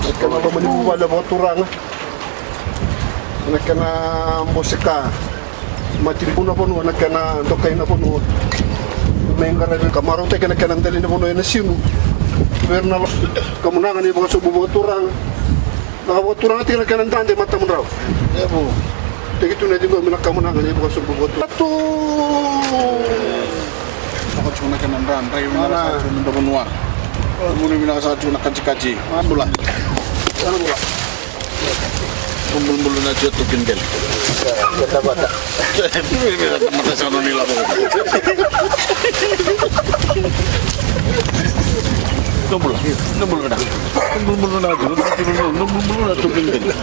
Nakana Valelevu Valelevu turanga. Nakana Voreqe. Matipuna pono nakana dokaina pono. Mengara kamaro te kana kana ndele pono Nasinu. Verna kamunanga ni boso bubo turanga. Nakabuo turanga tira kana ndande matamundraw. Ebo. Tegitu na dingo mina kamunanga ni boso bubo turanga. Atu. Ako chuna kana ndande mina sa chuna bonwa. Muni mina sa chuna kaji. Ambula. Ambula. Bulu na jatuh kengkel. Kita baca. Mata sana ni lah. Nombor dah. Nombor na jatuh kengkel.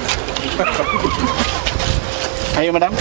Ayo madam.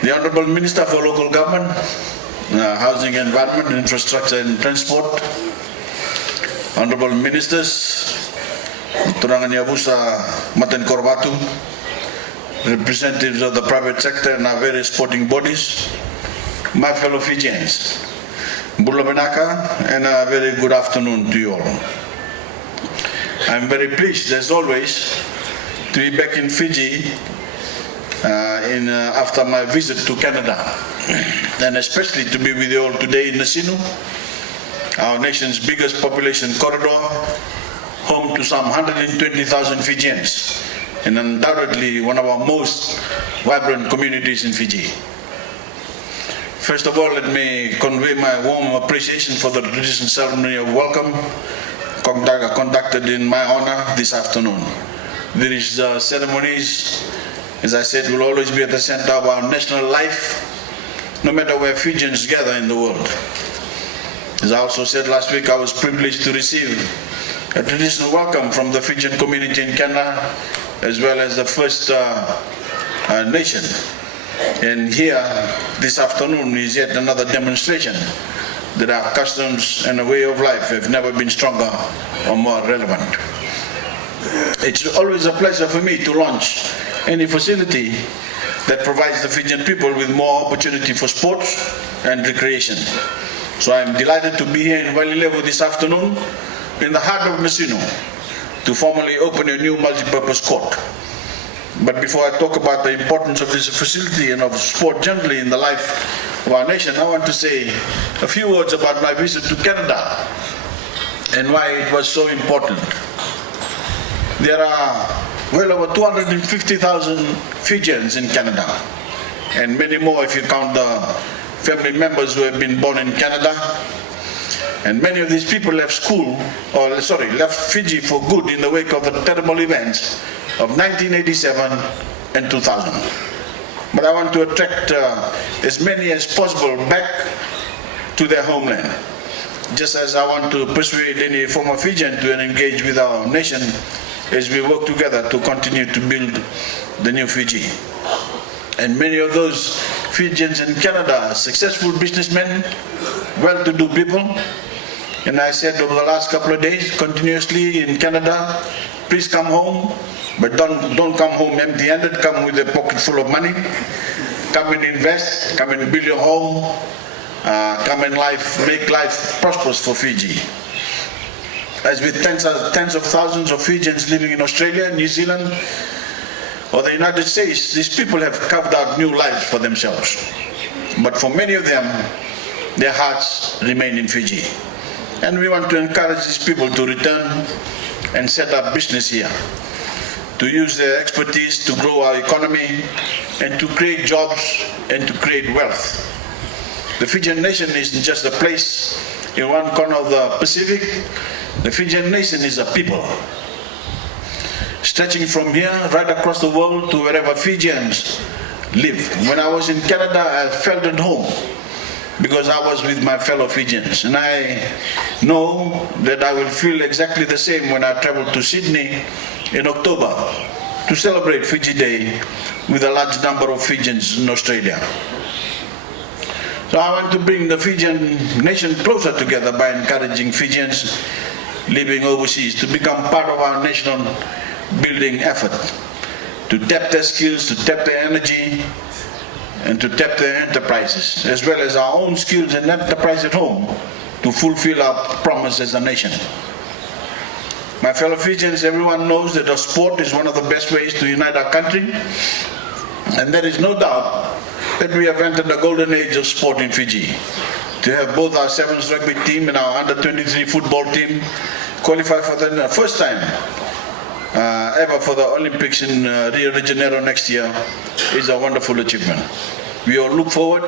The Honourable Minister for Local Government, Housing, Environment, Infrastructure and Transport, Honourable Ministers, Turangan Yabusa Matan Korbatu, representatives of the private sector and our various sporting bodies, my fellow Fijians, Bula Benaka, and a very good afternoon to you all. I'm very pleased, as always, to be back in Fiji after my visit to Canada, and especially to be with you all today in Nasinu, our nation's biggest population corridor, home to some 120,000 Fijians, and undoubtedly one of our most vibrant communities in Fiji. First of all, let me convey my warm appreciation for the traditional ceremony of welcome conducted in my honor this afternoon. These ceremonies, as I said, will always be at the center of our national life, no matter where Fijians gather in the world. As I also said last week, I was privileged to receive a traditional welcome from the Fijian community in Canada, as well as the First Nation. And here, this afternoon, is yet another demonstration that our customs and a way of life have never been stronger or more relevant. It's always a pleasure for me to launch any facility that provides the Fijian people with more opportunity for sports and recreation. So I'm delighted to be here in Valelevu this afternoon, in the heart of Nasinu, to formally open a new multipurpose court. But before I talk about the importance of this facility and of sport generally in the life of our nation, I want to say a few words about my visit to Canada and why it was so important. There are well over 250,000 Fijians in Canada, and many more if you count the family members who have been born in Canada. And many of these people left left Fiji for good in the wake of the terrible events of 1987 and 2000. But I want to attract as many as possible back to their homeland, just as I want to persuade any former Fijian to engage with our nation as we work together to continue to build the new Fiji. And many of those Fijians in Canada are successful businessmen, well-to-do people. And I said over the last couple of days, continuously in Canada, please come home, but don't come home empty-handed, come with a pocket full of money. Come and invest, come and build your home, come and make life prosperous for Fiji. As with tens of thousands of Fijians living in Australia, New Zealand, or the United States, these people have carved out new lives for themselves. But for many of them, their hearts remain in Fiji. And we want to encourage these people to return and set up business here, to use their expertise to grow our economy and to create jobs and to create wealth. The Fijian nation isn't just a place in one corner of the Pacific. The Fijian nation is a people, stretching from here right across the world to wherever Fijians live. When I was in Canada, I felt at home because I was with my fellow Fijians. And I know that I will feel exactly the same when I travel to Sydney in October to celebrate Fiji Day with a large number of Fijians in Australia. So I want to bring the Fijian nation closer together by encouraging Fijians living overseas to become part of our national building effort, to tap their skills, to tap their energy, and to tap their enterprises, as well as our own skills and enterprise at home, to fulfill our promise as a nation. My fellow Fijians, everyone knows that our sport is one of the best ways to unite our country, and there is no doubt that we have entered the golden age of sport in Fiji. To have both our sevens rugby team and our under-23 football team qualify for the first time ever for the Olympics in Rio de Janeiro next year is a wonderful achievement. We all look forward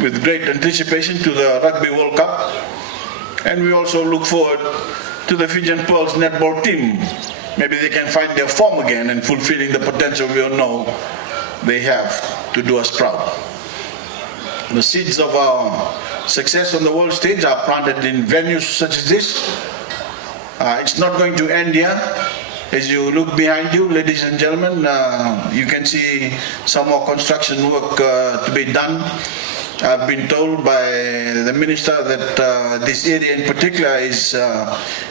with great anticipation to the Rugby World Cup, and we also look forward to the Fijian Pearls netball team. Maybe they can find their form again and fulfilling the potential we all know they have to do us proud. The seeds of our success on the world stage are planted in venues such as this. It's not going to end here. As you look behind you, ladies and gentlemen, you can see some more construction work to be done. I've been told by the minister that this area in particular is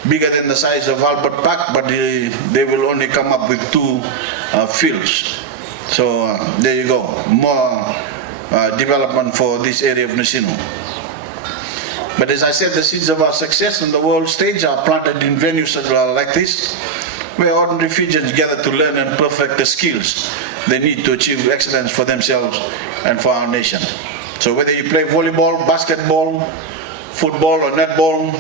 bigger than the size of Albert Park, but they will only come up with 2 fields. So there you go, more development for this area of Nasinu. But as I said, the seeds of our success on the world stage are planted in venues like this, where ordinary Fijians gather to learn and perfect the skills they need to achieve excellence for themselves and for our nation. So whether you play volleyball, basketball, football or netball,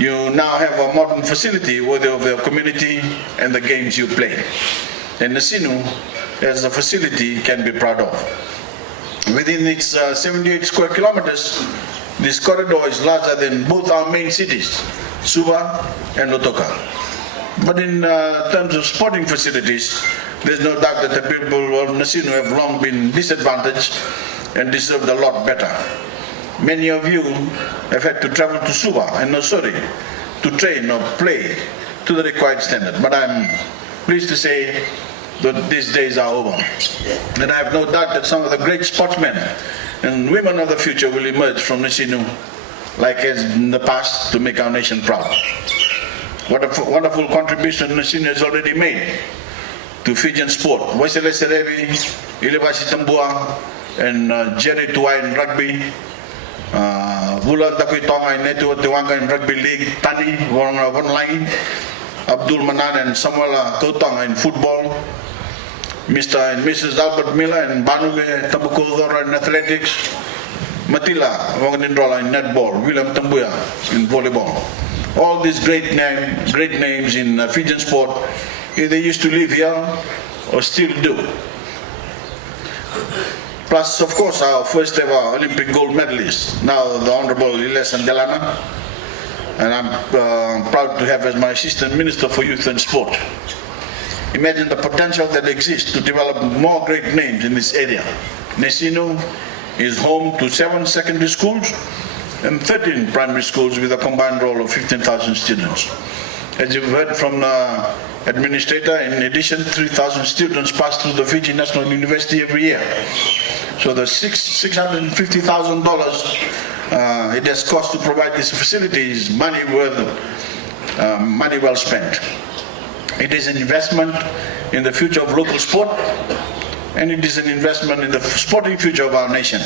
you now have a modern facility worthy of your community and the games you play. And Nasinu, as a facility, can be proud of. Within its 78 square kilometers, this corridor is larger than both our main cities, Suva and Lautoka. But in terms of sporting facilities, there's no doubt that the people of Nasinu have long been disadvantaged and deserved a lot better. Many of you have had to travel to Suva and Nosori to train or play to the required standard. But I'm pleased to say that these days are over. And I have no doubt that some of the great sportsmen and women of the future will emerge from Nasinu, like as in the past, to make our nation proud. What a wonderful contribution Nasinu has already made to Fijian sport. Waisele Serevi, Ilevasi Tambua, and Jerry Tuai in rugby, Vula Dakui Tonga in Netu Tiwanga in rugby league, Tani Vonlangi, Abdul Manan and Samuel Kautonga in football, Mr. and Mrs. Albert Miller in Banuge, Tabuko Zora in athletics, Matila Wanganindrola in netball, William Tambuya in volleyball. All these great names in Fijian sport, either used to live here or still do. Plus, of course, our first ever Olympic gold medalist, now the Honorable Iles Andelana, and I'm proud to have as my Assistant Minister for Youth and Sport. Imagine the potential that exists to develop more great names in this area. Nasinu is home to 7 secondary schools and 13 primary schools with a combined roll of 15,000 students. As you've heard from the administrator, in addition, 3,000 students pass through the Fiji National University every year. So the $650,000 it has cost to provide this facility is money well spent. It is an investment in the future of local sport, and it is an investment in the sporting future of our nation.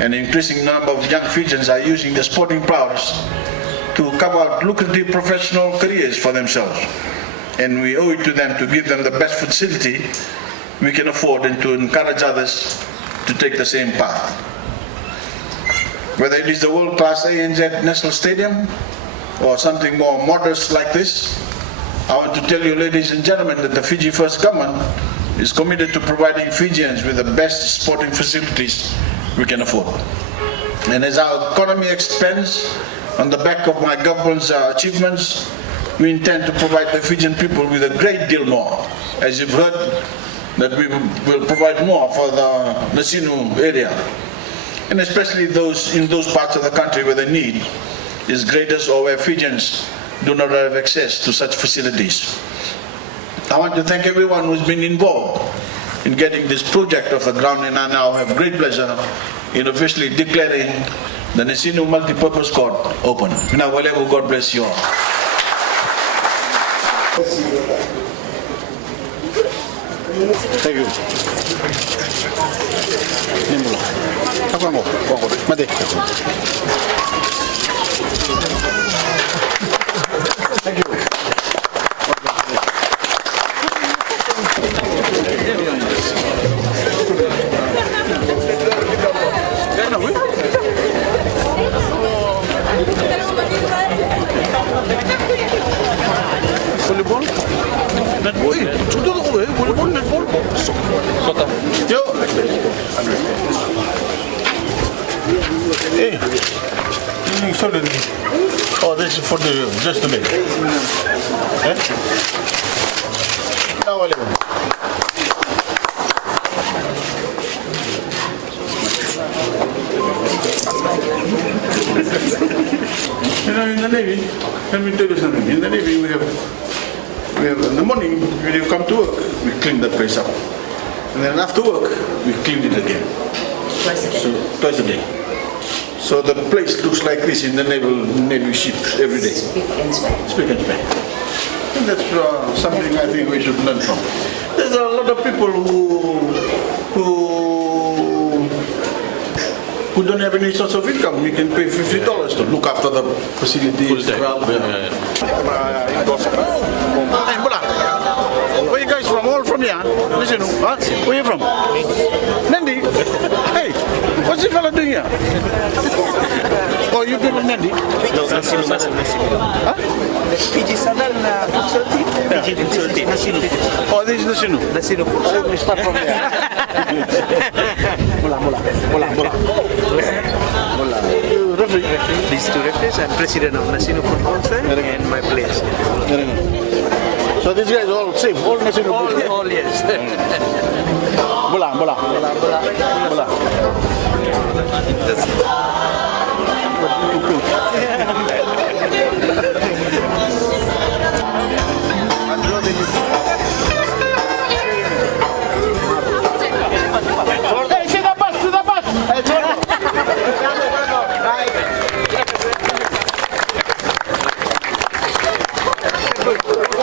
An increasing number of young Fijians are using their sporting prowess to carve out lucrative professional careers for themselves. and we owe it to them to give them the best facility we can afford and to encourage others to take the same path. Whether it is the world-class ANZ National Stadium or something more modest like this, I want to tell you, ladies and gentlemen, that the Fiji First government is committed to providing Fijians with the best sporting facilities we can afford. And as our economy expands on the back of my government's achievements, we intend to provide the Fijian people with a great deal more. As you've heard, that we will provide more for the Nasinu area, and especially those in those parts of the country where the need is greatest or where Fijians do not have access to such facilities. I want to thank everyone who's been involved in getting this project off the ground, and I now have great pleasure in officially declaring the Nasinu Multipurpose Court open. Now, Valelevu, God bless you all. Thank you. Nimbulo. Ako Mate. Thank you. Volleyball? Volleyball. Yo. Hey. Sorry. Oh, this is for just a bit. Eh? Now, you know, in the Navy, let me tell you something. In the Navy, we have in the morning, when you come to work, we clean the place up. And then after work, we clean it again. Twice a day. So, twice a day. So the place looks like this in the Navy ships every day. Speak and span. Speak and span. And that's something I think we should learn from. There's a lot of people who don't have any source of income. We can pay $50 to look after the facilities. Where you guys from? All from here? Listen, huh? Where you from? Nandi? Hey, what's the fella doing here? Oh, you people Nandi? No, Nasinu. Huh? Fiji Southern futsal team. Fiji futsal team. Nasinu. Oh, this is Nasinu. Nasinu. So we start from here. Mula. Referee. These two referees. I'm president of Nasinu football side and my players. So these guys all safe, all Nasinu. All yes. Mula.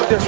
Just